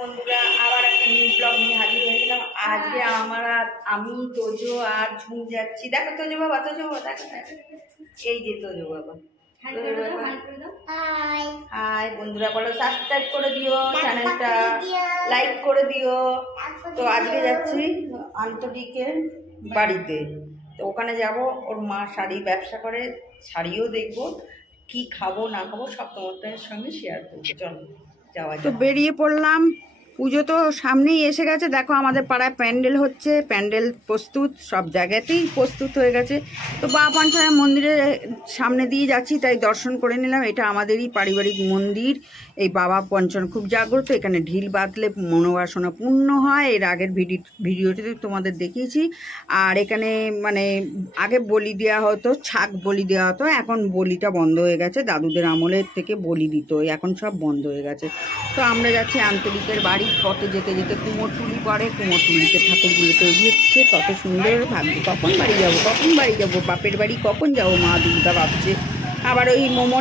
বন্ধুরা, আবার একটা নিউ ব্লগ নিয়ে হাজির হয়ে গেলাম। আজকে আমি তোজো আর ঝুম যাচ্ছি। দেখো তোজো বাবা, দেখো এই যে তোজো বাবা। হাই বন্ধুরা, বলো সাবস্ক্রাইব করে দিও, চ্যানেলটা লাইক করে দিও। তো আজকে যাচ্ছি আন্তরিকের বাড়িতে। তো ওখানে যাব, ওর মা শাড়ি ব্যবসা করে, শাড়িও দেখবো, কি খাবো না খাবো সব তোমাদের সঙ্গে শেয়ার করবো। চলো যাওয়া। তো বেরিয়ে পড়লাম। পুজো তো সামনেই এসে গেছে। দেখো আমাদের পাড়ায় প্যান্ডেল হচ্ছে, প্যান্ডেল প্রস্তুত, সব জায়গাতেই প্রস্তুত হয়ে গেছে। তো বাবা পঞ্চায়েত মন্দিরের সামনে দিয়ে যাচ্ছি, তাই দর্শন করে নিলাম। এটা আমাদেরই পারিবারিক মন্দির। এই বাবা পঞ্চন খুব জাগ্রত, এখানে ঢিল বাঁধলে মনোবাসনা পূর্ণ হয়। এর আগের ভিডিওটিতে তোমাদের দেখিয়েছি। আর এখানে মানে আগে বলি দেওয়া হতো, ছাগ বলি দেওয়া হতো, এখন বলিটা বন্ধ হয়ে গেছে। দাদুদের আমলের থেকে বলি দিত, এখন সব বন্ধ হয়ে গেছে। তো আমরা যাচ্ছি আন্তরিকের বাড়ি। পথে যেতে যেতে কুমোরটুলি পড়ে, কুমোরটুলিতে ঠাকুরগুলো তৈরি হচ্ছে, কত সুন্দর ভাবছি কখন বাড়ি যাবো, বাপের বাড়ি কখন যাবো, মা দুর্গা ভাবছে। আবার ওই মোমো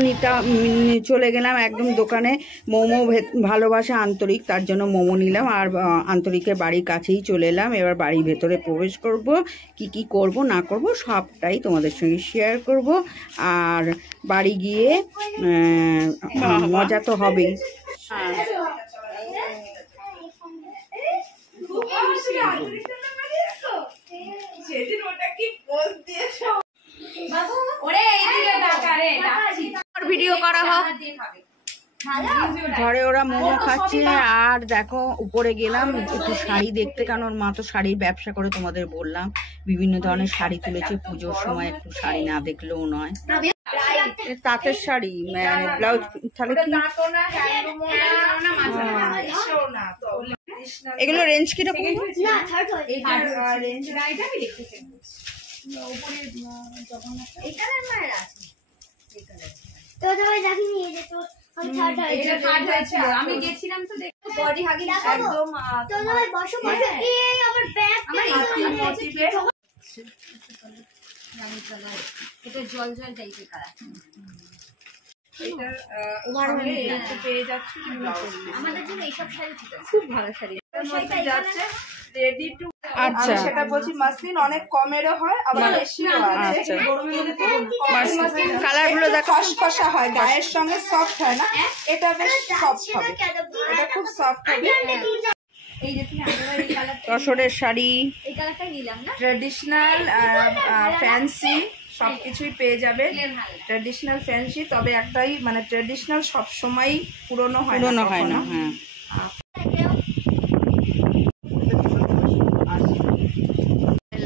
চলে গেলাম একদম দোকানে। মোমো ভালোবাসে আন্তরিক, তার জন্য মোমো নিলাম। আর আন্তরিকের বাড়ির কাছেই চলে এলাম। এবার বাড়ির ভেতরে প্রবেশ করব, কি করব না করব সবটাই তোমাদের সঙ্গে শেয়ার করব। আর বাড়ি গিয়ে মজা তো হবেই। ভিডিও করা হোক। ঘরে ওরা মোমো খাচ্ছে। আর দেখো উপরে গেলাম একটু শাড়ি দেখতে, কারণ ওর মা তো শাড়ির ব্যবসা করে, তোমাদের বললাম বিভিন্ন ধরনের শাড়ি তুলেছে। পুজোর সময় একটু শাড়ি না দেখলেও নয়। তাঁতের শাড়ি মানে ব্লাউজ, তাহলে কি এগুলো রেঞ্জ কিরকম? আমি গেছিলাম তো দেখতে, বডি হাগিং একদম এটা জল জল টাইপের কালার। পেয়ে যাচ্ছি আমাদের জন্য এইসব শাড়ি ঠিক আছে, খুব ভালো শাড়ি যাচ্ছে রেডি টু। আচ্ছা, সেটা বলছি মাসলিন অনেক কমেরও হয়, আবার বেশিও আছে। কালারগুলো দেখো খসখসা হয়, গায়ের সঙ্গে সফট হয় না, এটা বেশ সফট হবে, এটা খুব সফট হবে। এই যে তুমি আগের এই কালারটা, তসরের শাড়ি, এই কালারটাই নিলাম না। ট্র্যাডিশনাল ফ্যান্সি সবকিছুই পেয়ে যাবে, ট্র্যাডিশনাল ফ্যান্সি। তবে একটাই মানে ট্র্যাডিশনাল সব সময় পুরনো হয় না। হ্যাঁ।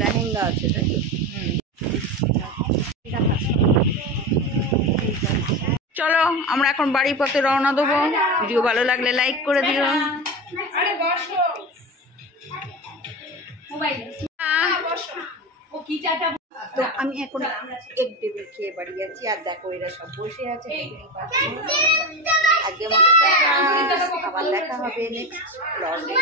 লেহেঙ্গা আছে, তাই তো? চলো আমরা এখন বাড়ির পথে রওনা দেবো। ভিডিও ভালো লাগলে লাইক করে দিও। তো আমি এখন এক টেবিল খেয়ে বাড়ি যাচ্ছি। আর দেখো এরা সব বসে আছে। আজকে মতো আবার দেখা হবে নেক্সট ব্লগে।